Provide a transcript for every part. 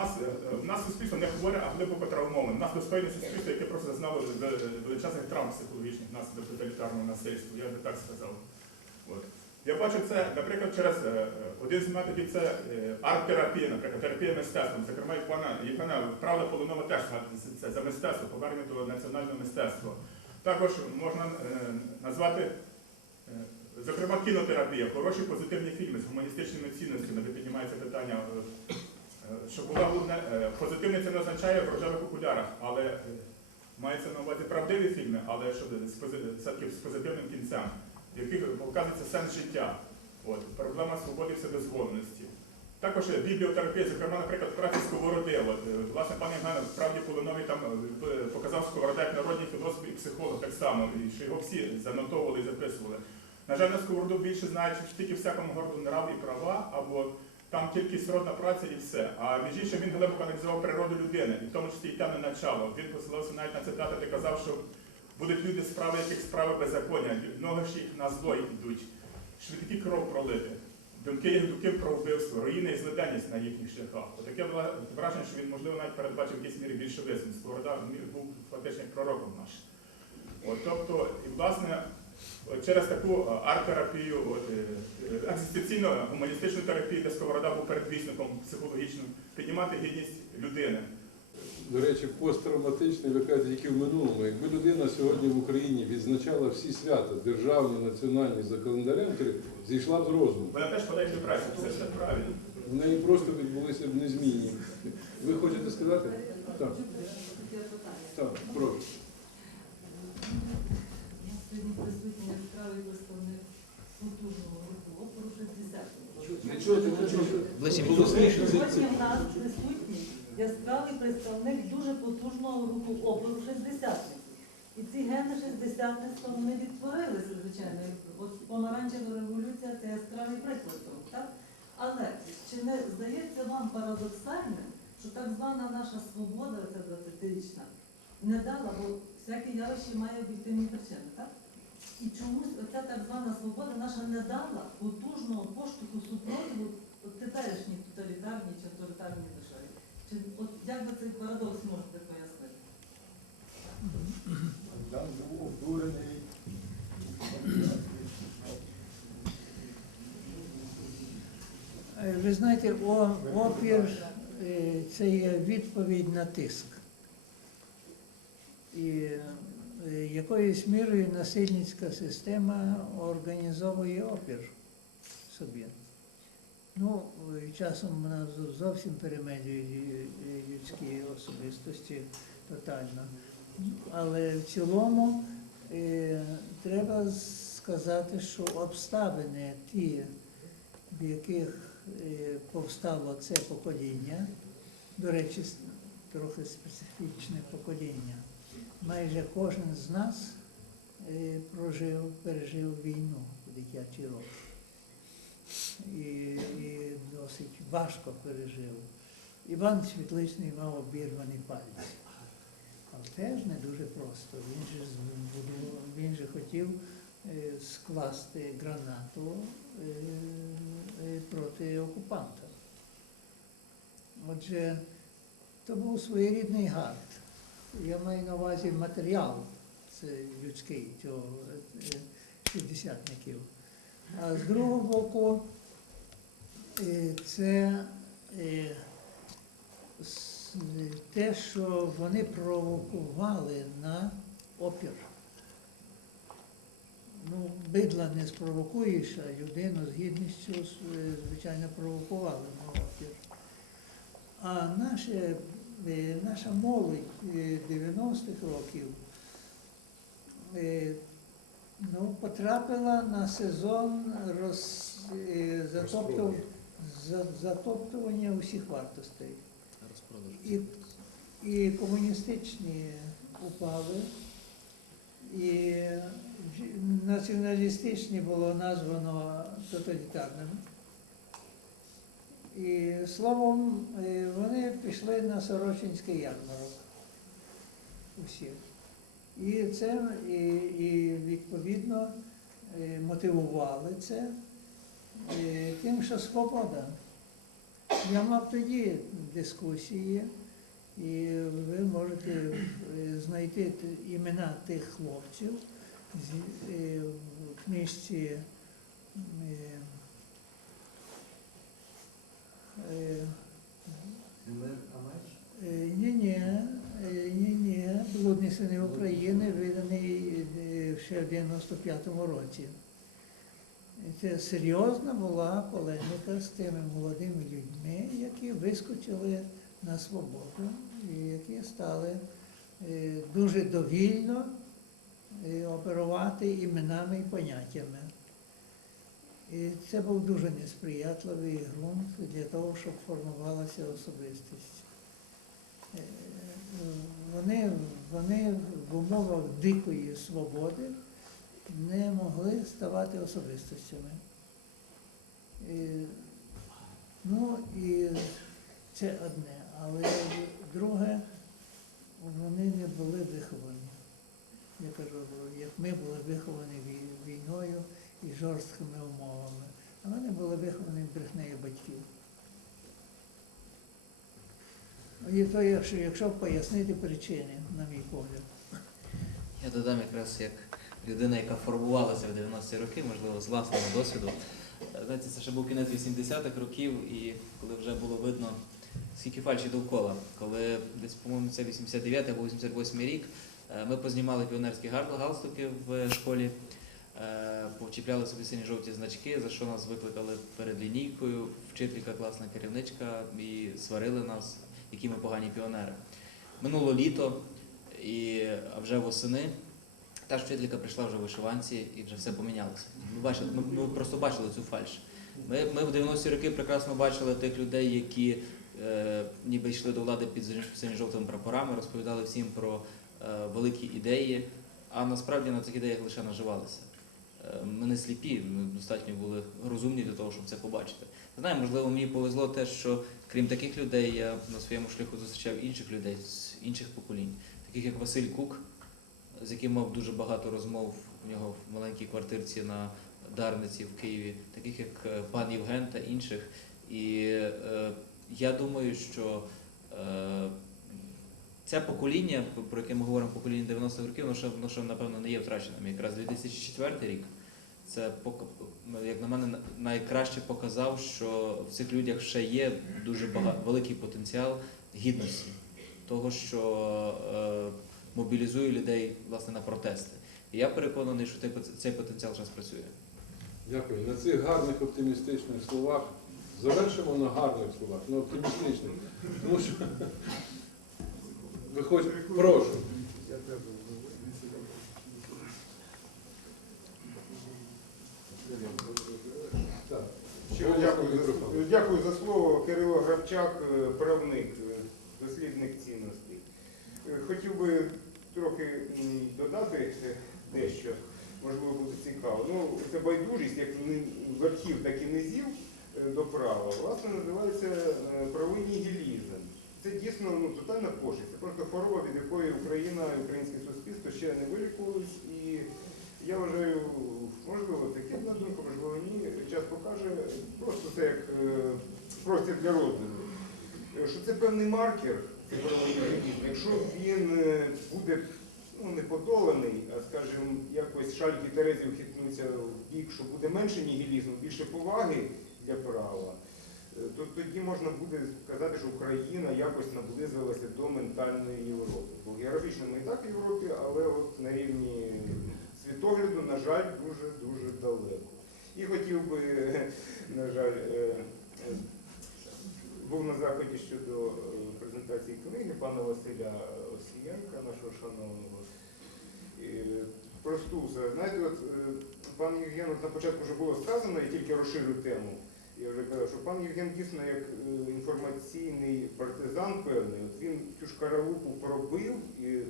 нас, е, в нас суспільство не хворе, а глибоко травмоване. У нас достойне суспільство, яке просто зазнало величезних травм психологічних внаслідок тоталітарного насильства, я би так сказав. От. Я бачу це, наприклад, через е, е, один з методів це е, арт-терапія, наприклад, терапія мистецтвом. Зокрема, як правда полонова теж це за мистецтво, повернення до національного мистецтва. Також можна е, назвати, е, зокрема, кінотерапія, хороші позитивні фільми з гуманістичними цінностями, де піднімається питання, е, е, що була головне, е, позитивне це не означає в рожевих окулярах, але е, мається на увазі правдиві фільми, але що з, пози- з позитивним кінцем, в яких показується сенс життя. От, проблема свободи і вседозволеності. Також е, бібліотерапія, зокрема, наприклад, праці Сковороди. От, е, власне, пан Євген справді Полоновий там е, е, показав Сковорода як народний філософ і психолог так само, і що його всі занотовували і записували. На жаль, на Сковороду більше знають що тільки всякому городу нрав і права, або там тільки сродна праця і все. А між іншим він глибоко аналізував природу людини, і в тому числі і темне начало. Він посилався навіть на цитати, де казав, що будуть люди справи, яких справи беззаконня, ноги ж їх на зло йдуть, швидкі кров пролити. Думки їх думки про вбивство, руїни і злиденність на їхніх шляхах. Отаке було враження, що він, можливо, навіть передбачив в якійсь мірі більшовизм. Сковорода був фактично пророком наш. От, тобто, і власне, через таку арт-терапію, е, е, екзистенційно-гуманістичну терапію, де Сковорода був передвісником психологічним, піднімати гідність людини. До речі, посттравматичний, ви кажете, тільки в минулому. Якби людина сьогодні в Україні відзначала всі свята, державні, національні за календарем, зійшла б з розуму. Вона теж подає працю, це все правильно. В неї просто відбулися б незмінні. Ви хочете сказати? Так, так, прошу. Сьогодні присутній яскравий представник культурного руху опору 60. Не чути, не чути. Голосніше, це- Сьогодні в нас присутній яскравий представник дуже потужного руху опору 60. І ці гени шестдесятництва вони відтворилися, звичайно. От помаранчева революція це яскравий приклад того, так? Але чи не здається вам парадоксальним, що так звана наша свобода, ця 20-річна, не дала, бо всяке явище має об'єктивні причини, так? І чомусь оця так звана свобода наша не дала потужного поштовху супротиву от теперішній тоталітарній чи авторитарній державі. Чи от як ви цей парадокс можете пояснити? Там був обурений. Ви знаєте, опір е, це є відповідь на тиск. І якоюсь мірою насильницька система організовує опір собі. Ну, часом вона зо- зовсім перемелює людські особистості тотально. Але в цілому е, треба сказати, що обставини ті, в яких е, повстало це покоління, до речі, трохи специфічне покоління. Майже кожен з нас е, прожив, пережив війну в дитячі роки. І, і досить важко пережив. Іван Світличний мав обірваний палець. Але теж не дуже просто. Він же, він же хотів е, скласти гранату е, проти окупанта. Отже, то був своєрідний гард. Я маю на увазі матеріал це людський цього е, шістдесятників. А з другого боку, е, це е, те, що вони провокували на опір. Ну, бидла не спровокуєш, а людину з гідністю, е, звичайно, провокували на опір. А наше, е, наша молодь е, 90-х років е, ну, потрапила на сезон роз, е, затоптав, за- затоптування усіх вартостей. І, і комуністичні упали, і націоналістичні було названо тоталітарними. І словом, е, вони пішли на Сорочинський ярмарок. Усі. І це і, і відповідно е, мотивували це е, тим, що свобода. я мав тоді дискусії, і ви можете знайти імена тих хлопців в книжці. Е, е, Ні, ні, ні, ні, Блудні сини України виданий е, ще в 95-му році. Це серйозна була полеміка з тими молодими людьми, які вискочили на свободу і які стали е, дуже довільно е, оперувати іменами і поняттями. І це був дуже несприятливий ґрунт для того, щоб формувалася особистість. Е, Вони, вони в умовах дикої свободи не могли ставати особистостями. І, ну і це одне. Але друге, вони не були виховані. Я кажу, як ми були виховані вій- війною і жорсткими умовами, а вони були виховані брехнею батьків. І то, якщо, якщо пояснити причини, на мій погляд. Я додам якраз як людина, яка формувалася в 90-ті роки, можливо, з власного досвіду. Знаєте, це ще був кінець 80-х років, і коли вже було видно, скільки фальші довкола. Коли десь, по-моєму, це 89 або 88 рік, е, ми познімали піонерські гал- галстуки в школі, е, почіпляли собі сині жовті значки, за що нас викликали перед лінійкою, вчителька, класна керівничка, і сварили нас, які ми погані піонери. Минуло літо, і, а вже восени та ж вчителька прийшла вже в вишиванці і вже все помінялося. Ми, бачили, ми, ми просто бачили цю фальш. Ми, ми в 90-ті роки прекрасно бачили тих людей, які е, ніби йшли до влади під синьо-жовтими прапорами, розповідали всім про е, великі ідеї, а насправді на цих ідеях лише наживалися. Е, Ми не сліпі, ми достатньо були розумні для того, щоб це побачити. Не знаю, можливо, мені повезло те, що крім таких людей, я на своєму шляху зустрічав інших людей з інших поколінь, таких як Василь Кук, з яким мав дуже багато розмов у нього в маленькій квартирці на Дарниці в Києві, таких як е, пан Євген та інших. І е, я думаю, що е, це покоління, про яке ми говоримо, покоління 90-х років, воно ще, воно ще напевно не є втраченим. Якраз 2004 рік це як на мене найкраще показав, що в цих людях ще є дуже багато великий потенціал гідності, того, що е, мобілізує людей власне на протести. І я переконаний, що цей потенціал зараз працює. Дякую. На цих гарних оптимістичних словах завершимо на гарних словах, на оптимістичних. Тому що виходь, прошу. Дякую дякую за слово. Кирило Гравчак, е, правник, е, дослідник цінностей. Е, Хотів би трохи додати дещо, можливо, буде цікаво. Ну, це байдужість, як верхів, так і низів до права, власне, називається правовий нігілізм. Це дійсно ну, тотальна пошесть. Це просто хвороба, від якої Україна і українське суспільство ще не вилікувались. І я вважаю, можливо, таке на думку, можливо, ні. Час покаже, просто це як е, простір для роздуму. Що це певний маркер. Якщо він е, буде ну, не подоланий, а скажімо, якось шальки Терезів хитнуться в бік, що буде менше нігілізму, більше поваги для права, то тоді можна буде сказати, що Україна якось наблизилася до ментальної Європи. Бо географічно ми і так в Європі, але от на рівні світогляду, на жаль, дуже-дуже далеко. І хотів би, на жаль, е, е, був на заході щодо е, презентації книги пана Василя Осієнка, нашого шановного. Про Стуса. Знаєте, от пан Євген, на початку вже було сказано, я тільки розширю тему. Я вже казав, що пан Євген дійсно як е, інформаційний партизан певний, от він цю шкаралупу пробив, і е,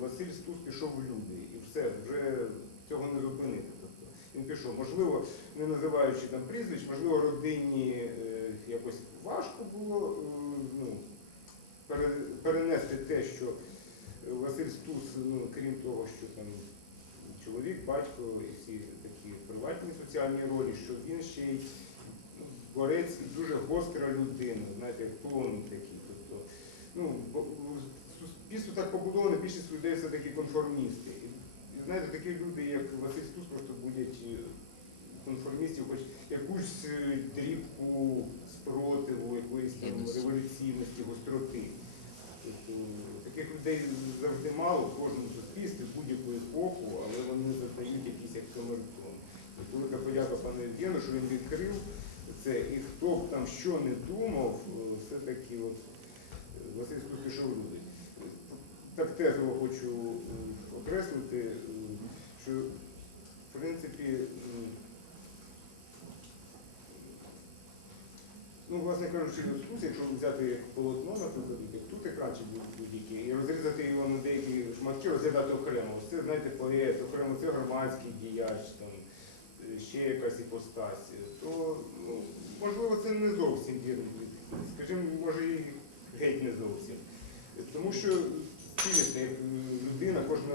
Василь Стус пішов в люди. І все, вже цього не зупинити. Тобто він пішов. Можливо, не називаючи там прізвищ, можливо, родині е, якось важко було ну, перенести те, що Василь Стус, ну, крім того, що там чоловік, батько і всі такі приватні соціальні ролі, що він ще й ну, дуже гостра людина, знаєте, як клоун такий. Тобто, ну, суспільство так побудоване, більшість людей все-таки конформісти. І, знаєте, такі люди, як Василь Стус, просто будуть конформістів, хоч якусь е, дрібку спротиву, якоїсь там революційності, гостроти. Тобто, таких людей завжди мало в кожному суспільстві, в будь-яку епоху, але вони зазнають якийсь як камертон. Велика подяка пану Євгену, що він відкрив це. І хто б там що не думав, е, все-таки от е, Василь пішов люди. Так тезово хочу е, окреслити, що в принципі. Ну, власне кажучи, дискусія, якщо взяти полотно, наприклад, тут екран чи будь-який, і розрізати його на деякі шматки, розглядати окремо. Це, знаєте, поет, окремо це громадський діяч, там, ще якась іпостась, то, ну, можливо, це не зовсім вірно. Скажімо, може і геть не зовсім. Тому що цілісна людина, кожна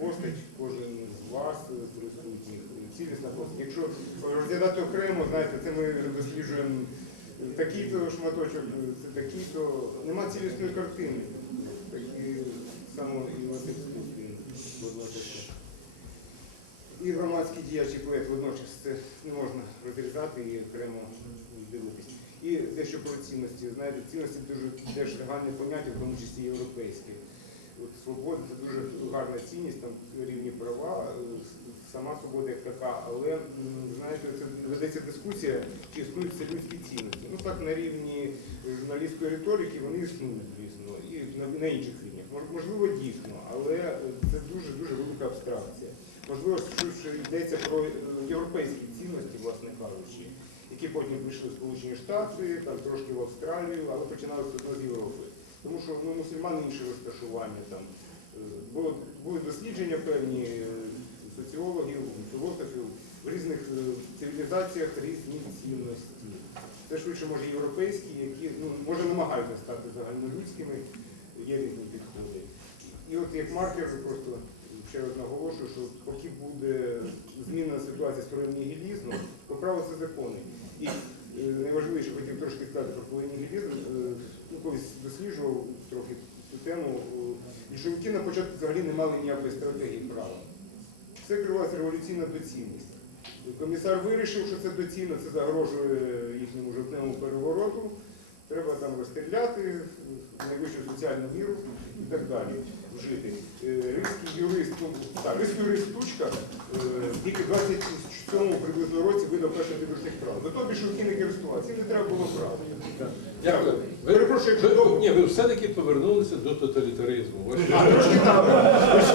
постать, кожен з вас присутніх, цілісна постать. Якщо розглядати окремо, знаєте, це ми досліджуємо такий-то шматочок, це такий-то. Нема цілісної картини. Так і само і Василь. І громадський діяч і поет водночас це не можна розрізати і окремо дивитися. І дещо про цінності. Знаєте, цінності дуже теж загальне поняття, в тому числі європейське. Свобода це дуже гарна цінність, там рівні права, е, сама свобода як така, але знаєте, це ведеться дискусія, чи існують це людські цінності. Ну так на рівні журналістської риторики вони існують, звісно, і на, на інших рівнях. Можливо, дійсно, але це дуже дуже велика абстракція. Можливо, що йдеться про е, європейські цінності, власне кажучи, які потім пішли в Сполучені Штати, там трошки в Австралію, але починалося одно з Європи. Тому що ну, мусульмани інше розташування там. Е, Було, були дослідження певні е, соціологів, філософів в різних цивілізаціях різні цінності. Це швидше може європейські, які ну, може намагаються стати загальнолюдськими, є різні підходи. І от як маркер просто ще раз наголошую, що поки буде зміна ситуації з сторони нігілізму, поправиться закони. І е, найважливіше хотів трошки сказати про колонігілізм. Е, Ну, колись досліджував трохи цю тему. е, Більшовики на початку взагалі не мали ніякої стратегії права. Все керувалася революційна доцільність. Комісар вирішив, що це доцільно, це загрожує їхньому жовтневому перевороту. Треба там розстріляти е, найвищу соціальну міру і так далі. Жити. Е, Римський юрист, ну так, римський юрист Тучка е, тільки в 27-му приблизно році видав перший підручник прав. Того більшовики не користувалися, їм не треба було права. Дякую. Ви, Перепрошую, якщо довго. ні, ви все-таки повернулися до тоталітаризму. А, трошки так.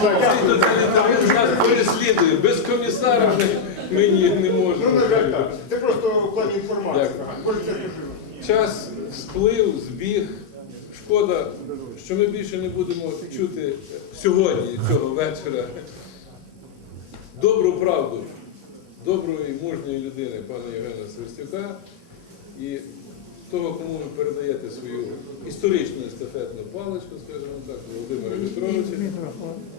Цей тоталітаризм нас переслідує. Без комісара ми, ми ні, не Ну, можемо. на жаль, так. Це просто в плані інформації. Дякую. Може, це дуже. Час сплив, збіг. Шкода, що ми більше не будемо чути сьогодні, цього вечора, добру правду доброї, мужньої людини, пана Євгена Сверстюка, і того, кому ви передаєте свою історичну естафетну паличку, скажімо так, Володимира Петровича,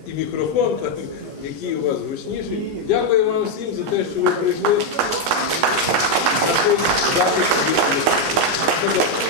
і мікрофон, так, який у вас гучніший. Дякую вам всім за те, що ви прийшли. За